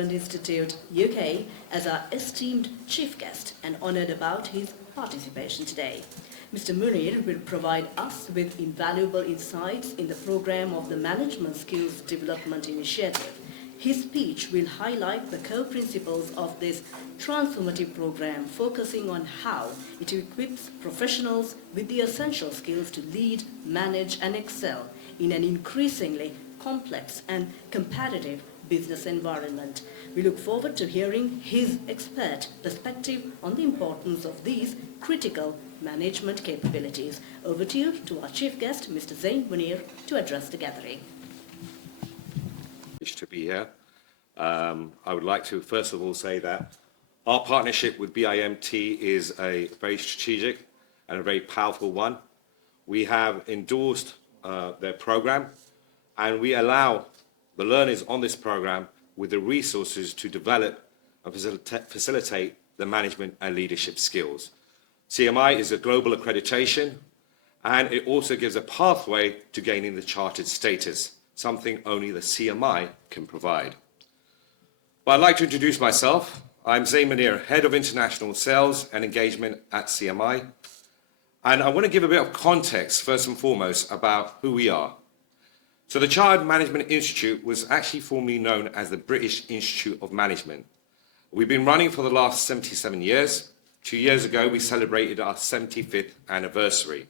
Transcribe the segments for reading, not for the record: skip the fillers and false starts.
Management Institute UK as our esteemed chief guest and honoured about his participation today. Mr. Munir will provide us with invaluable insights in the programme of the Management Skills Development Initiative. His speech will highlight the core principles of this transformative programme, focusing on how it equips professionals with the essential skills to lead, manage and excel in an increasingly complex and competitive business environment. We look forward to hearing his expert perspective on the importance of these critical management capabilities. Over to you, to our chief guest, Mr. Zain Munir, to address the gathering. To be here. I would like to first of all say that our partnership with BIMT is a very strategic and a very powerful one. We have endorsed their program, and we allow the learners on this program with the resources to develop and facilitate the management and leadership skills. CMI is a global accreditation, and it also gives a pathway to gaining the chartered status, something only the CMI can provide. But I'd like to introduce myself. I'm Zain Munir, Head of International Sales and Engagement at CMI. And I want to give a bit of context, first and foremost, about who we are. So the Chartered Management Institute was actually formerly known as the British Institute of Management. We've been running for the last 77 years. 2 years ago, we celebrated our 75th anniversary.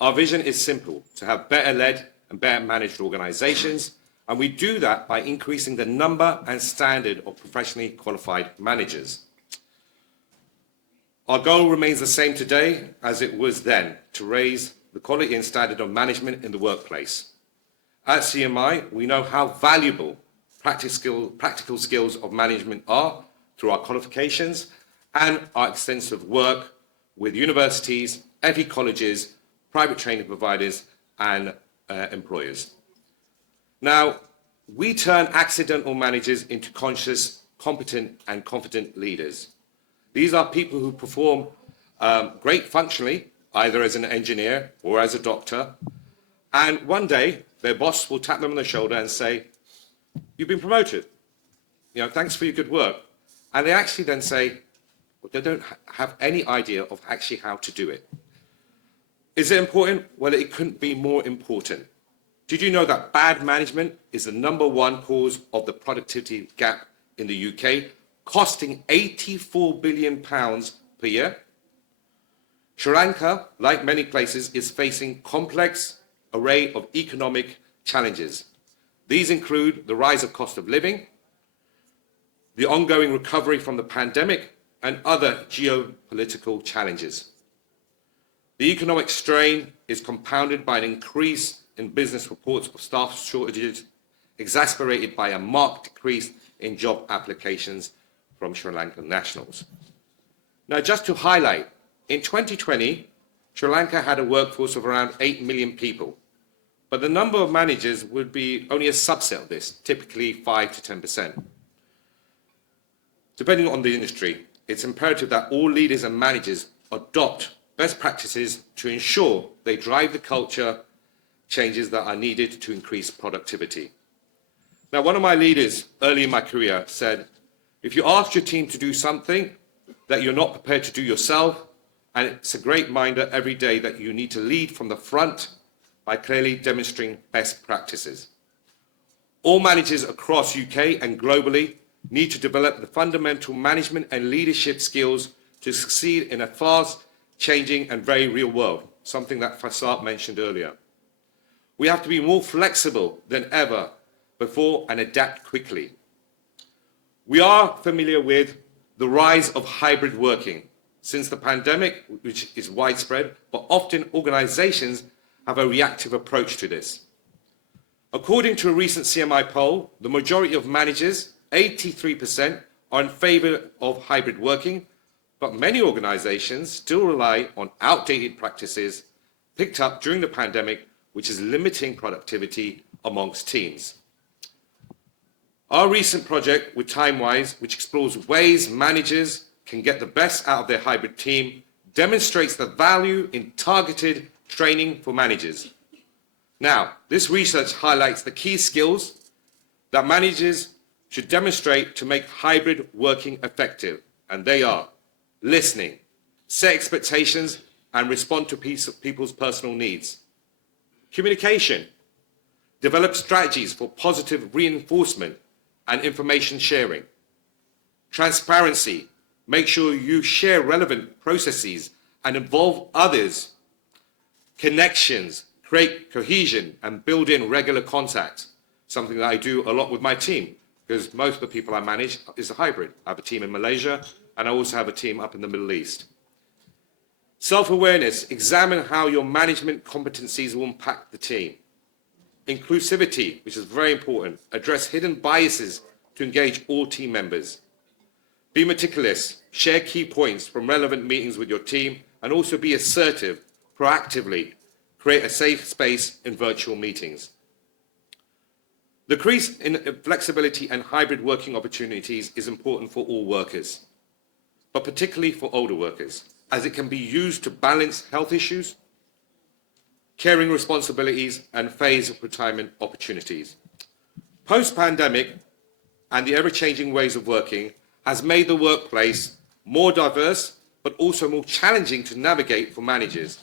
Our vision is simple: to have better led and better managed organizations, and we do that by increasing the number and standard of professionally qualified managers. Our goal remains the same today as it was then, to raise the quality and standard of management in the workplace. At CMI, we know how valuable practical skills of management are through our qualifications and our extensive work with universities, FE colleges, private training providers, and employers. Now, we turn accidental managers into conscious, competent, and confident leaders. These are people who perform great functionally, either as an engineer or as a doctor, and one day their boss will tap them on the shoulder and say, "You've been promoted. Thanks for your good work." And they actually then say, well, they don't have any idea of actually how to do it. Is it important? Well, it couldn't be more important. Did you know that bad management is the #1 cause of the productivity gap in the UK, costing £84 billion per year? Sri Lanka, like many places, is facing complex array of economic challenges. These include the rise of cost of living, the ongoing recovery from the pandemic, and other geopolitical challenges. The economic strain is compounded by an increase in business reports of staff shortages, exacerbated by a marked decrease in job applications from Sri Lankan nationals. Now, just to highlight, in 2020, Sri Lanka had a workforce of around 8 million people, but the number of managers would be only a subset of this, typically 5 to 10%. Depending on the industry, it's imperative that all leaders and managers adopt best practices to ensure they drive the culture changes that are needed to increase productivity. Now, one of my leaders early in my career said, if you ask your team to do something that you're not prepared to do yourself, and it's a great reminder every day that you need to lead from the front by clearly demonstrating best practices. All managers across UK and globally need to develop the fundamental management and leadership skills to succeed in a fast changing and very real world, something that Faisal mentioned earlier. We have to be more flexible than ever before and adapt quickly. We are familiar with the rise of hybrid working since the pandemic, which is widespread, but often organizations have a reactive approach to this. According to a recent CMI poll, the majority of managers, 83%, are in favor of hybrid working, but many organizations still rely on outdated practices picked up during the pandemic, which is limiting productivity amongst teams. Our recent project with TimeWise, which explores ways managers can get the best out of their hybrid team, demonstrates the value in targeted training for managers. Now, this research highlights the key skills that managers should demonstrate to make hybrid working effective, and they are listening, set expectations and respond to people's personal needs. Communication, develop strategies for positive reinforcement and information sharing. Transparency, make sure you share relevant processes and involve others. Connections, create cohesion and build in regular contact, something that I do a lot with my team, because most of the people I manage is a hybrid. I have a team in Malaysia and I also have a team up in the Middle East. Self-awareness, examine how your management competencies will impact the team. Inclusivity, which is very important, address hidden biases to engage all team members. Be meticulous, share key points from relevant meetings with your team, and also be assertive, proactively, create a safe space in virtual meetings. The increase in flexibility and hybrid working opportunities is important for all workers, but particularly for older workers, as it can be used to balance health issues, caring responsibilities, and phase of retirement opportunities. Post-pandemic and the ever-changing ways of working has made the workplace more diverse, but also more challenging to navigate for managers.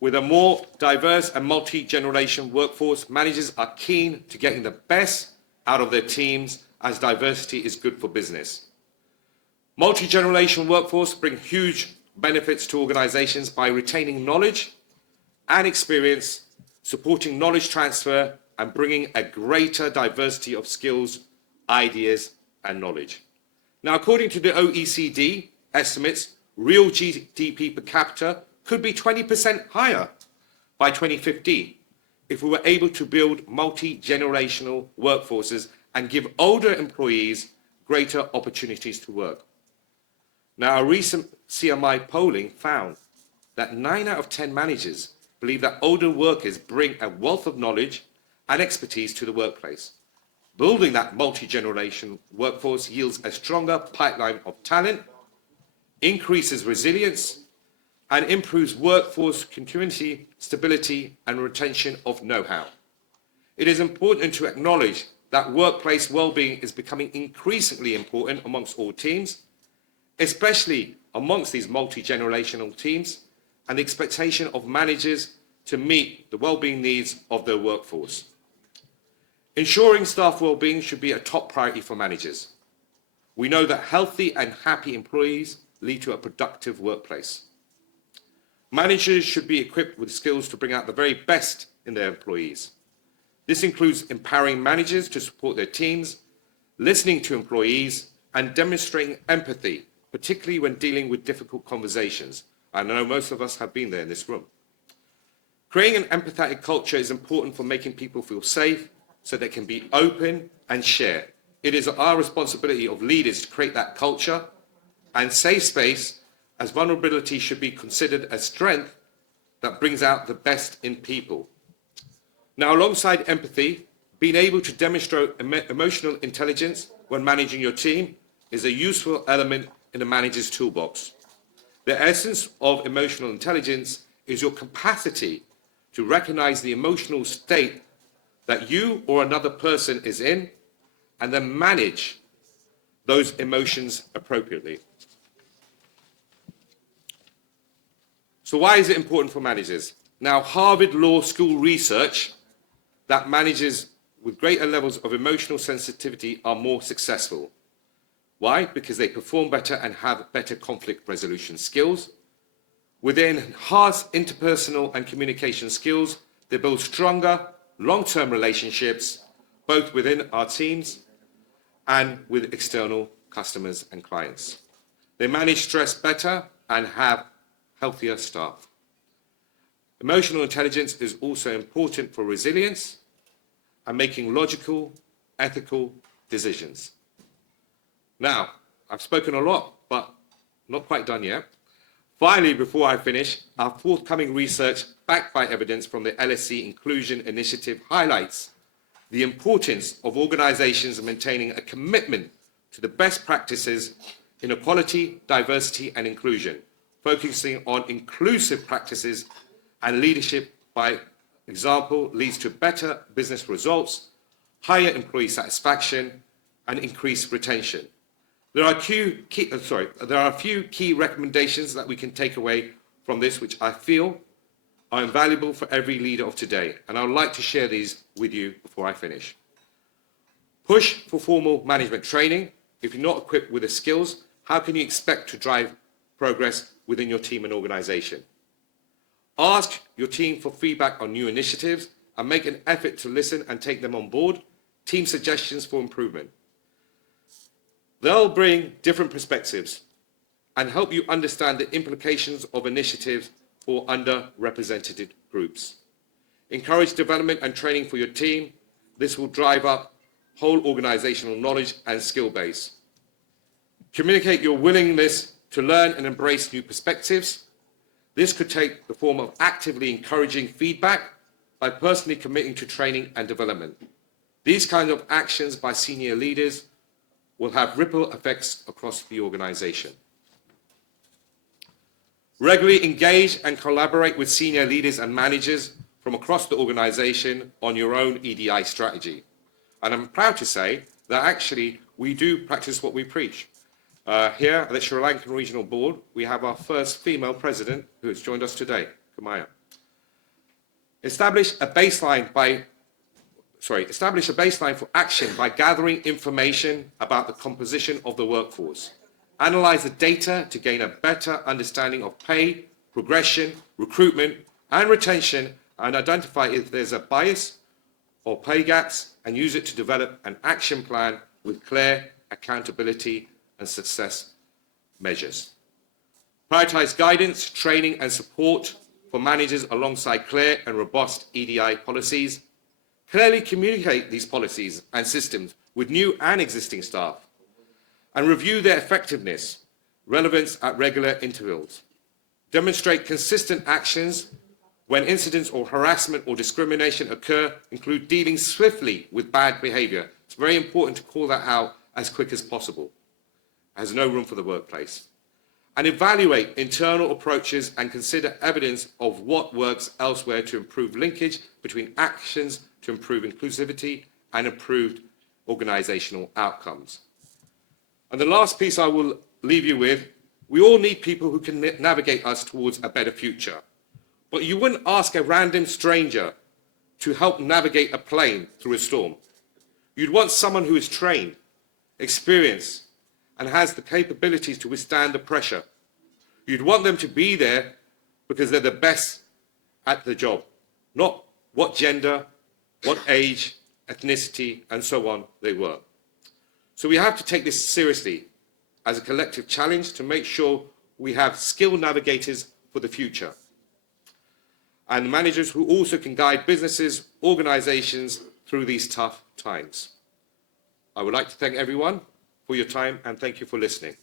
With a more diverse and multi-generation workforce, managers are keen to getting the best out of their teams, as diversity is good for business. Multi-generational workforce bring huge benefits to organizations by retaining knowledge and experience, supporting knowledge transfer, and bringing a greater diversity of skills, ideas, and knowledge. Now, according to the OECD estimates, real GDP per capita could be 20% higher by 2050 if we were able to build multi-generational workforces and give older employees greater opportunities to work. Now, a recent CMI polling found that 9 out of 10 managers believe that older workers bring a wealth of knowledge and expertise to the workplace. Building that multi-generation workforce yields a stronger pipeline of talent, increases resilience, and improves workforce continuity, stability, and retention of know-how. It is important to acknowledge that workplace well-being is becoming increasingly important amongst all teams, especially amongst these multi-generational teams, and the expectation of managers to meet the well-being needs of their workforce. Ensuring staff well-being should be a top priority for managers. We know that healthy and happy employees lead to a productive workplace. Managers should be equipped with skills to bring out the very best in their employees. This includes empowering managers to support their teams, listening to employees, and demonstrating empathy, particularly when dealing with difficult conversations. I know most of us have been there in this room. Creating an empathetic culture is important for making people feel safe so they can be open and share. It is our responsibility of leaders to create that culture and safe space, as vulnerability should be considered a strength that brings out the best in people. Now, alongside empathy, being able to demonstrate emotional intelligence when managing your team is a useful element in a manager's toolbox. The essence of emotional intelligence is your capacity to recognize the emotional state that you or another person is in, and then manage those emotions appropriately. So why is it important for managers? Now, Harvard Law School research that managers with greater levels of emotional sensitivity are more successful. Why? Because they perform better and have better conflict resolution skills. With their enhanced interpersonal and communication skills, they build stronger, long-term relationships, both within our teams and with external customers and clients. They manage stress better and have healthier staff. Emotional intelligence is also important for resilience and making logical, ethical decisions. Now, I've spoken a lot, but not quite done yet. Finally, before I finish, our forthcoming research, backed by evidence from the LSE Inclusion Initiative, highlights the importance of organizations maintaining a commitment to the best practices in equality, diversity, and inclusion, focusing on inclusive practices and leadership, by example, leads to better business results, higher employee satisfaction, and increase retention. There are a few key recommendations that we can take away from this, which I feel are invaluable for every leader of today, and I would like to share these with you before I finish. Push for formal management training. If you're not equipped with the skills, how can you expect to drive progress within your team and organization? Ask your team for feedback on new initiatives and make an effort to listen and take them on board. Team suggestions for improvement. They'll bring different perspectives and help you understand the implications of initiatives for underrepresented groups. Encourage development and training for your team. This will drive up whole organizational knowledge and skill base. Communicate your willingness to learn and embrace new perspectives. This could take the form of actively encouraging feedback by personally committing to training and development. These kinds of actions by senior leaders will have ripple effects across the organization. Regularly engage and collaborate with senior leaders and managers from across the organization on your own EDI strategy. And I'm proud to say that actually we do practice what we preach. Here at the Sri Lankan Regional Board, we have our first female president who has joined us today, Kamaya. Establish a baseline for action by gathering information about the composition of the workforce. Analyze the data to gain a better understanding of pay, progression, recruitment, and retention, and identify if there's a bias or pay gaps, and use it to develop an action plan with clear accountability and success measures. Prioritize guidance, training, and support for managers alongside clear and robust EDI policies. Clearly communicate these policies and systems with new and existing staff, and review their effectiveness, relevance at regular intervals. Demonstrate consistent actions when incidents or harassment or discrimination occur, include dealing swiftly with bad behavior. It's very important to call that out as quick as possible. It has no room for the workplace. And evaluate internal approaches and consider evidence of what works elsewhere to improve linkage between actions to improve inclusivity and improved organizational outcomes. And the last piece I will leave you with, we all need people who can navigate us towards a better future. But you wouldn't ask a random stranger to help navigate a plane through a storm. You'd want someone who is trained, experienced, and has the capabilities to withstand the pressure. You'd want them to be there because they're the best at the job, not what gender, what age, ethnicity, and so on they were. So we have to take this seriously as a collective challenge to make sure we have skilled navigators for the future, and managers who also can guide businesses, organizations through these tough times. I would like to thank everyone for your time, and thank you for listening.